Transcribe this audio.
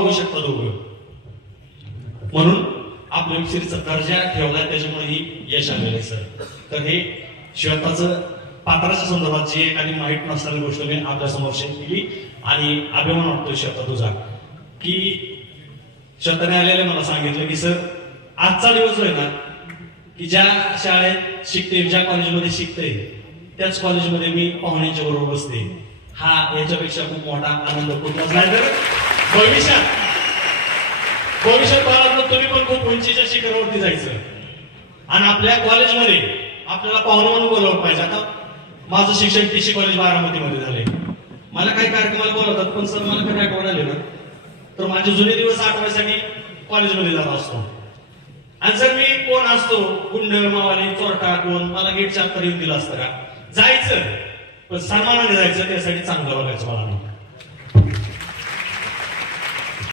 बघू शकता दोघं. म्हणून आपल्या वेबसिरीजचा दर्जा ठेवलाय, त्याच्यामुळे ही यश आलेलं आहे सर. तर हे श्वेताचं पात्राच्या संदर्भात जी एखादी माहीत नसणारी गोष्ट मी आपल्या समोर शेअर केली आणि अभिमान वाटतो श्वेता तुझा की श्वेताने आलेले मला सांगितलं की सर आजचा दिवस जो आहे ना की ज्या शाळेत शिकते, ज्या कॉलेजमध्ये शिकते त्याच कॉलेजमध्ये मी पाहुण्यांच्या बरोबर बसते, हा याच्यापेक्षा खूप मोठा आनंद कुठलाच नाही. तर भविष्यात बाळांनो तुम्ही पण खूप उंचीच्या शिखरावरती जायचं आणि आपल्या कॉलेजमध्ये आपल्याला पाहुणे म्हणून बोलावलं पाहिजे. आता माझं शिक्षण टीसी कॉलेज बारामतीमध्ये झाले. मला काही कार्यक्रमाला बोलवतात, पण सर मला कधी आठवण आले ना तर माझे जुने दिवस आठवायसाठी कॉलेजमध्ये जात असतो. आणि जर मी कोण असतो गुंड मावाली चोरटा कोण, मला गेटच्या आत येऊन दिलं असतं का? जायचं पण सन्मानाने जायचं, त्यासाठी चांगलं बघायचं मला.